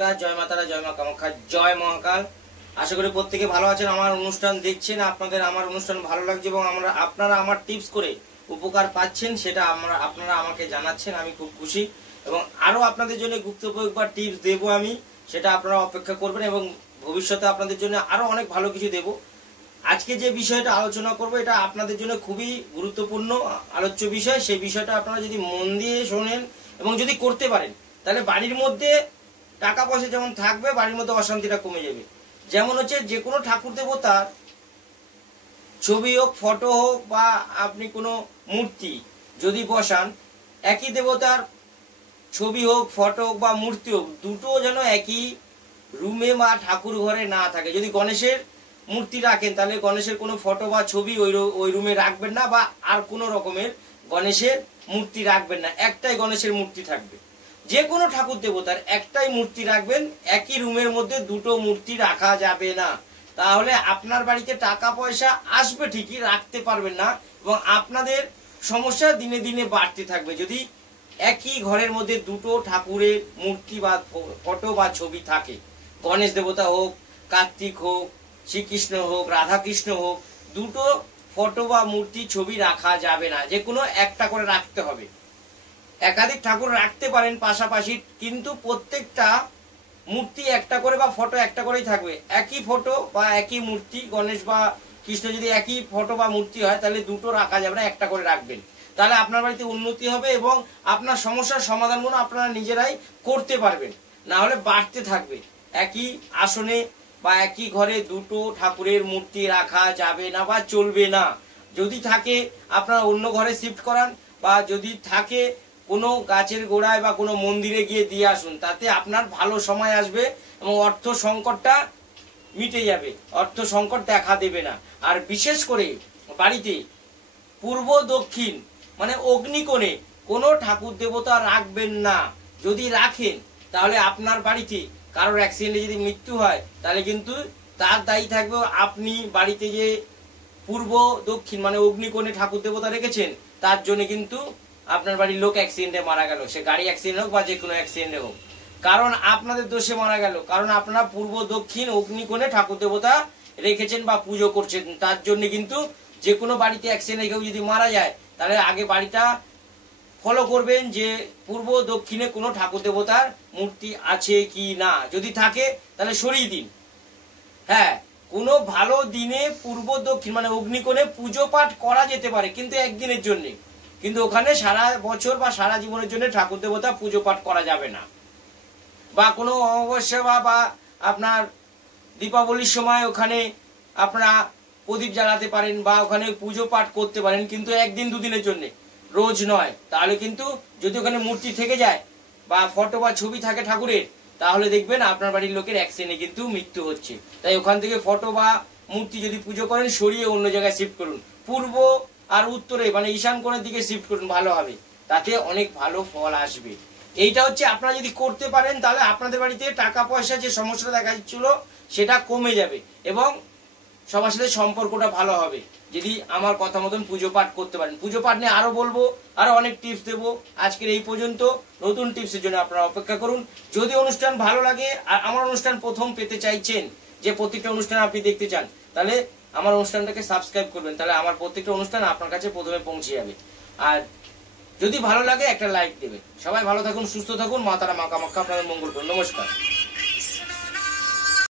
নমস্কার, জয় মাতারা, জয় মা কামাখ্যা, জয় মহাকাল। আশা করি প্রত্যেকে ভালো আছেন। আমার অনুষ্ঠান দেখছেন, আপনাদের আমার অনুষ্ঠান ভালো লাগছে এবং আপনারা আমার টিপস করে উপকার পাচ্ছেন, সেটা আপনারা আমাকে জানাচ্ছেন। আমি খুব খুশি এবং আরো আপনাদের জন্য গুরুত্বপূর্ণ টিপস দেবো আমি, সেটা আপনারা অপেক্ষা করবেন এবং ভবিষ্যতে আপনাদের জন্য আরো অনেক ভালো কিছু দেব। আজকে যে বিষয়টা আলোচনা করব এটা আপনাদের জন্য খুবই গুরুত্বপূর্ণ আলোচ্য বিষয়। সেই বিষয়টা আপনারা যদি মন দিয়ে শোনেন এবং যদি করতে পারেন, তাহলে বাড়ির মধ্যে টাকা পয়সা যেমন থাকবে, বাড়ির মধ্যে অশান্তিটা কমে যাবে। যেমন হচ্ছে, যে কোনো ঠাকুর দেবতার ছবি হোক, ফটো হোক বা আপনি কোনো মূর্তি যদি বসান, একই দেবতার ছবি হোক, ফটো হোক বা মূর্তি হোক, দুটো যেন একই রুমে বা ঠাকুর ঘরে না থাকে। যদি গণেশের মূর্তি রাখেন, তাহলে গণেশের কোনো ফটো বা ছবি ওই রুমে রাখবেন না, বা আর কোনো রকমের গণেশের মূর্তি রাখবেন না। একটাই গণেশের মূর্তি থাকবে। যে কোনো ঠাকুর দেবতার একটাই মূর্তি রাখবেন, একই রুমের মধ্যে দুটো মূর্তি রাখা যাবে না। তাহলে আপনার বাড়িতে টাকা পয়সা আসবে ঠিকই, রাখতে পারবেন না এবং আপনাদের সমস্যা দিনে দিনে বাড়তে থাকবে। যদি একই ঘরের মধ্যে দুটো ঠাকুরের মূর্তি বা ফটো বা ছবি থাকে, গণেশ দেবতা হোক, কার্তিক হোক, শ্রীকৃষ্ণ হোক, রাধাকৃষ্ণ হোক, দুটো ফটো বা মূর্তি ছবি রাখা যাবে না। যে কোনো একটা করে রাখতে হবে। একাধিক ঠাকুর রাখতে পারেন পাশাপাশি, কিন্তু প্রত্যেকটা মূর্তি একটা করে বা ফটো একটা করেই থাকবে। একই ফটো বা একই মূর্তি, গণেশ বা কৃষ্ণ যদি একই ফটো বা মূর্তি হয়, তাহলে দুটো রাখা যাবে না, একটা করে রাখবেন। তাহলে আপনার বাড়িতে উন্নতি হবে এবং আপনার সমস্যার সমাধানগুলো আপনারা নিজেরাই করতে পারবেন। না হলে বাড়তে থাকবে। একই আসনে বা একই ঘরে দুটো ঠাকুরের মূর্তি রাখা যাবে না বা চলবে না। যদি থাকে আপনারা অন্য ঘরে শিফট করান, বা যদি থাকে কোনো গাছের গোড়ায় বা কোনো মন্দিরে গিয়ে দিয়ে আসুন। তাতে আপনার ভালো সময় আসবে এবং অর্থ সংকটটা মিটে যাবে, অর্থ সংকট দেখা দেবে না। আর বিশেষ করে বাড়িতে পূর্ব দক্ষিণ মানে অগ্নিকোণে কোনো ঠাকুর দেবতা রাখবেন না। যদি রাখেন, তাহলে আপনার বাড়িতে কারোর অ্যাক্সিডেন্টে যদি মৃত্যু হয়, তাহলে কিন্তু তার দায়ী থাকবে আপনি। বাড়িতে যে পূর্ব দক্ষিণ মানে অগ্নিকোণে ঠাকুর দেবতা রেখেছেন, তার জন্য কিন্তু আপনার বাড়ির লোক অ্যাক্সিডেন্টে মারা গেল, সে গাড়ি অ্যাক্সিডেন্ট হোক বা যে কোনো অ্যাক্সিডেন্টে হোক, কারণ আপনাদের দোষে মারা গেল। কারণ আপনারা পূর্ব দক্ষিণ অগ্নিকোণে ঠাকুর দেবতা রেখেছেন বা পুজো করছেন। তার জন্য কিন্তু যে কোনো বাড়িতে অ্যাক্সিডেন্টে কেউ যদি মারা যায়, তাহলে আগে বাড়িটা ফলো করবেন যে পূর্ব দক্ষিণে কোনো ঠাকুর দেবতার মূর্তি আছে কি না। যদি থাকে, তাহলে সরিয়ে দিন। হ্যাঁ, কোনো ভালো দিনে পূর্ব দক্ষিণ মানে অগ্নিকোণে পুজো পাঠ করা যেতে পারে, কিন্তু একদিনের জন্য। কিন্তু ওখানে সারা বছর বা সারা জীবনের জন্য ঠাকুর দেবতা পুজো পাঠ করা যাবে না। বা কোনো অমাবস্যা বা আপনার দীপাবলির সময় ওখানে আপনারা প্রদীপ জ্বালাতে পারেন বা ওখানে পুজো পাঠ করতে পারেন, কিন্তু একদিন দুদিনের জন্য, রোজ নয়। তাহলে কিন্তু যদি ওখানে মূর্তি থেকে যায় বা ফটো বা ছবি থাকে ঠাকুরের, তাহলে দেখবেন আপনার বাড়ির লোকের অ্যাক্সিডেন্টে কিন্তু মৃত্যু হচ্ছে। তাই ওখান থেকে ফটো বা মূর্তি যদি পুজো করেন, সরিয়ে অন্য জায়গায় শিফট করুন। পূর্ব আর উত্তরে মানে ঈশান কোণের দিকে শিফট করুন, ভালো হবে। তাতে অনেক ভালো ফল আসবে। এইটা হচ্ছে আপনারা যদি করতে পারেন, তাহলে আপনাদের বাড়িতে টাকা পয়সা যে সমস্যাটা দেখা যাচ্ছিল, সেটা কমে যাবে এবং সবার সাথে সম্পর্কটা ভালো হবে। যদি আমার কথা মতন পুজো পাঠ করতে পারেন। পুজো পাঠ নিয়ে আরো বলবো, আরো অনেক টিপস দেবো। আজকের এই পর্যন্ত। নতুন টিপসের জন্য আপনারা অপেক্ষা করুন। যদি অনুষ্ঠান ভালো লাগে আর আমার অনুষ্ঠান প্রথম পেতে চাইছেন, যে প্রত্যেকটা অনুষ্ঠান আপনি দেখতে চান, তাহলে আমার অনুষ্ঠানটাকে সাবস্ক্রাইব করবেন। তাহলে আমার প্রত্যেকটা অনুষ্ঠান আপনার কাছে প্রথমে পৌঁছে যাবে। আর যদি ভালো লাগে একটা লাইক দেবেন। সবাই ভালো থাকুন, সুস্থ থাকুন। মা তারা মা কামাখ্যা আপনাদের মঙ্গল করুন। নমস্কার।